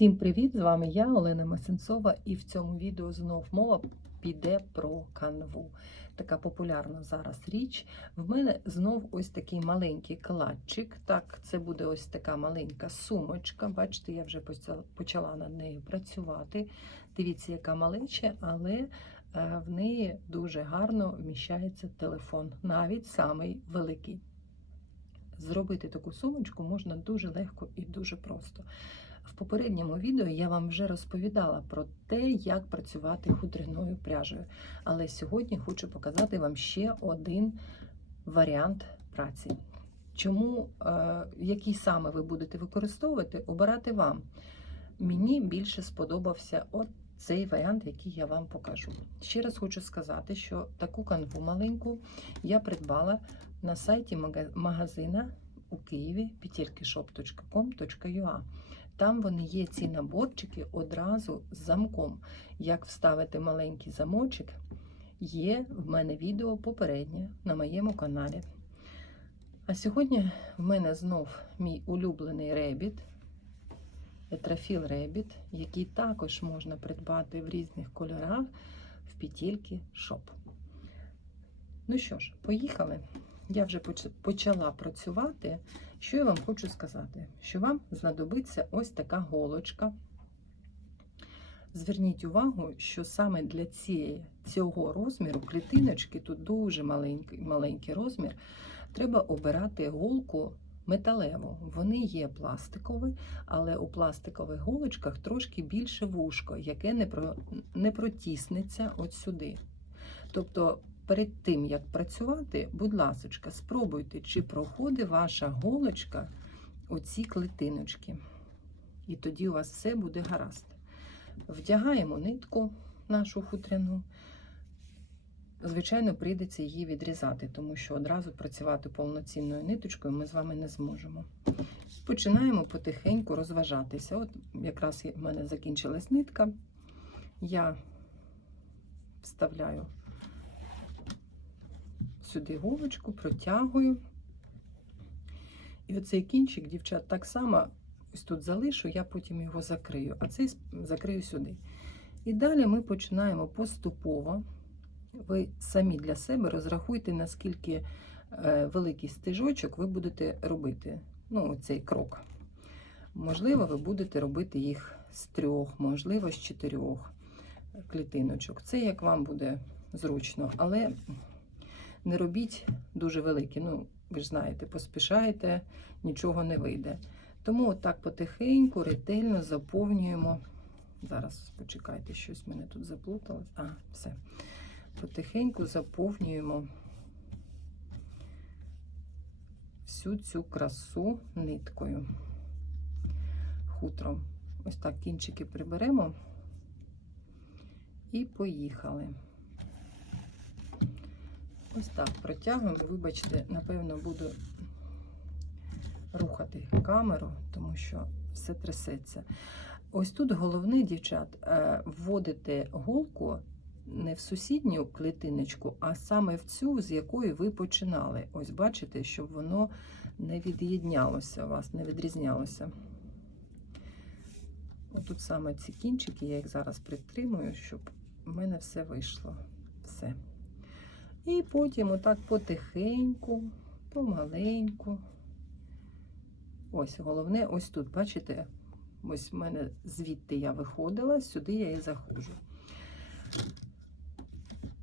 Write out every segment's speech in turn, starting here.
Всім привіт! З вами я, Олена Масенцова, і в цьому відео знов мова піде про канву. Така популярна зараз річ. В мене знов ось такий маленький кладчик. Так, це буде ось така маленька сумочка. Бачите, я вже почала- над нею працювати. Дивіться, яка малеча, але е, в неї дуже гарно вміщається телефон, навіть самий великий. Зробити таку сумочку можна дуже легко і дуже просто. В попередньому відео я вам вже розповідала про те, як працювати хутряною пряжею. Але сьогодні хочу показати вам ще один варіант праці. Чому, е, який саме ви будете використовувати, обирати вам. Мені більше сподобався от цей варіант, який я вам покажу. Ще раз хочу сказати, що таку канву маленьку я придбала на сайті мага- магазина у Києві petelkishop.com.ua. Там вони є ці наборчики одразу з замком. Як вставити маленький замочок, є в мене відео попереднє на моєму каналі. А сьогодні в мене знов мій улюблений ребіт, етрафіл ребіт, який також можна придбати в різних кольорах в петельки шоп. Ну що ж, поїхали. Я вже почала працювати. Що я вам хочу сказати? Що вам знадобиться ось така голочка. Зверніть увагу, що саме для цієї, цього розміру клітиночки, тут дуже маленький, маленький розмір, треба обирати голку металеву. Вони є пластикові, але у пластикових голочках трошки більше вушко, яке не, про, не протіснеться от сюди. Тобто перед тим, як працювати, будь ласочка, спробуйте, чи проходить ваша голочка оці клетиночки. І тоді у вас все буде гаразд. Вдягаємо нитку нашу хутряну. Звичайно, прийдеться її відрізати, тому що одразу працювати повноцінною ниточкою ми з вами не зможемо. Починаємо потихеньку розважатися. От якраз в мене закінчилась нитка. Я вставляю сюди голочку, протягую. І оцей кінчик, дівчат, так само ось тут залишу, я потім його закрию, а цей закрию сюди. І далі ми починаємо поступово. Ви самі для себе розрахуйте, наскільки е, великий стежочок ви будете робити. Ну, цей крок. Можливо, ви будете робити їх з трьох, можливо, з чотирьох клітиночок. Це як вам буде зручно, але не робіть дуже великі. Ну, ви ж знаєте, поспішаєте, нічого не вийде. Тому отак потихеньку, ретельно заповнюємо. Зараз почекайте, щось мене тут заплуталось. А, все. Потихеньку заповнюємо всю цю красу ниткою, хутром. Ось так кінчики приберемо і поїхали. Ось так протягуємо. Вибачте, напевно, буду рухати камеру, тому що все трясеться. Ось тут головне, дівчат, е, вводити голку не в сусідню клітиночку, а саме в цю, з якої ви починали. Ось бачите, щоб воно не від'єднялося у вас, не відрізнялося. Отут саме ці кінчики, я їх зараз притримую, щоб в мене все вийшло. Все. І потім отак потихеньку, помаленьку. Ось головне, ось тут, бачите, ось в мене звідти я виходила, сюди я і заходжу.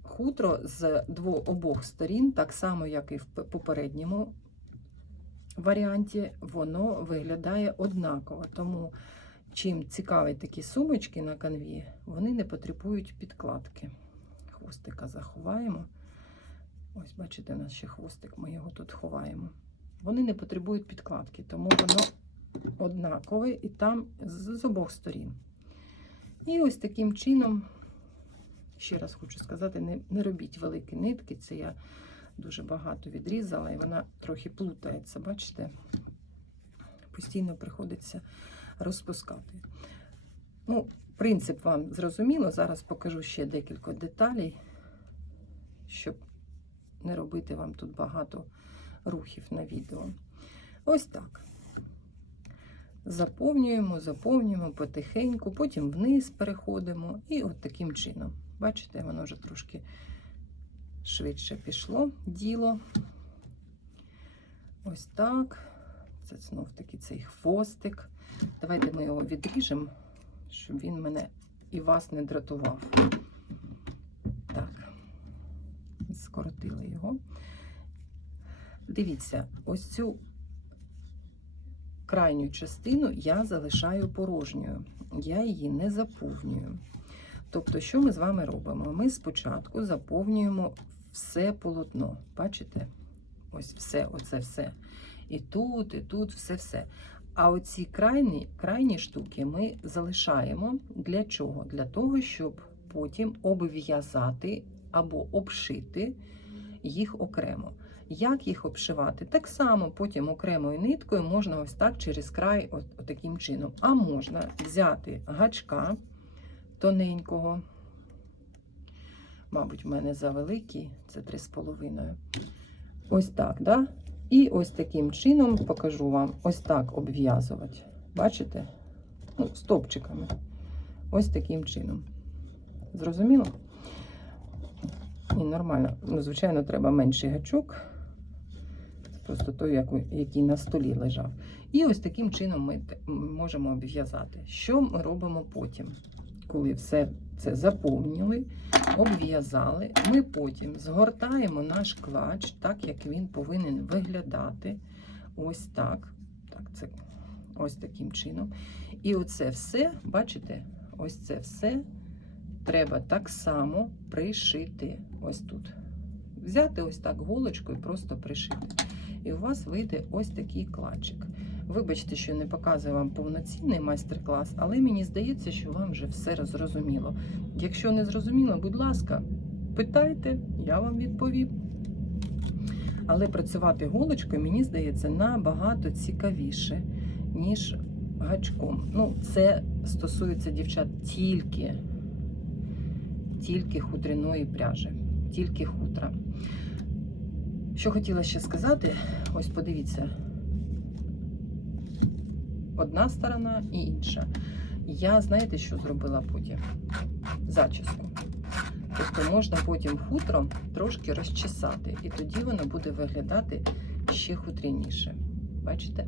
Хутро з двох обох сторін, так само, як і в попередньому варіанті, воно виглядає однаково. Тому, чим цікаві такі сумочки на канві, вони не потребують підкладки. Хвостика заховаємо. Ось, бачите, у нас ще хвостик, ми його тут ховаємо. Вони не потребують підкладки, тому воно однакове і там з, з обох сторін. І ось таким чином, ще раз хочу сказати, не, не робіть великі нитки. Це я дуже багато відрізала, і вона трохи плутається, бачите? Постійно приходиться розпускати. Ну, принцип вам зрозуміло. Зараз покажу ще декілька деталей, щоб не робити вам тут багато рухів на відео. Ось так. Заповнюємо, заповнюємо потихеньку, потім вниз переходимо і от таким чином. Бачите, воно вже трошки швидше пішло діло. Ось так. Це знов таки цей хвостик. Давайте ми його відріжемо, щоб він мене і вас не дратував. Так, скоротили його. Дивіться, ось цю крайню частину я залишаю порожньою. Я її не заповнюю. Тобто, що ми з вами робимо? Ми спочатку заповнюємо все полотно. Бачите? Ось все, оце все. І тут, і тут, все-все. А оці крайні, крайні штуки ми залишаємо для чого? Для того, щоб потім обв'язати або обшити їх окремо. Як їх обшивати? Так само потім окремою ниткою можна ось так через край, от, от таким чином. А можна взяти гачка тоненького. Мабуть, в мене завеликий, це 3,5. Ось так, да? І ось таким чином покажу вам ось так обв'язувати. Бачите? Ну, стовпчиками. Ось таким чином. Зрозуміло? І нормально. Ну, звичайно, треба менший гачок. Просто той, який на столі лежав. І ось таким чином ми можемо обв'язати. Що ми робимо потім? Коли все це заповнили, обв'язали, ми потім згортаємо наш клач, так як він повинен виглядати. Ось так. Так, це ось таким чином. І оце все, бачите, ось це все треба так само пришити. Ось тут. Взяти ось так голочку і просто пришити. І у вас вийде ось такий клатчик. Вибачте, що не показую вам повноцінний майстер-клас, але мені здається, що вам вже все зрозуміло. Якщо не зрозуміло, будь ласка, питайте, я вам відповім. Але працювати голочкою, мені здається, набагато цікавіше, ніж гачком. Ну, це стосується дівчат тільки, тільки хутряної пряжі, тільки хутра. Що хотіла ще сказати, ось подивіться, одна сторона і інша. Я, знаєте, що зробила потім? Зачіску. Тобто можна потім хутром трошки розчесати, і тоді воно буде виглядати ще хутряніше. Бачите?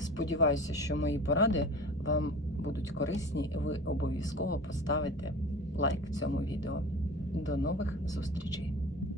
Сподіваюся, що мої поради вам будуть корисні, і ви обов'язково поставите лайк цьому відео. До нових зустрічей!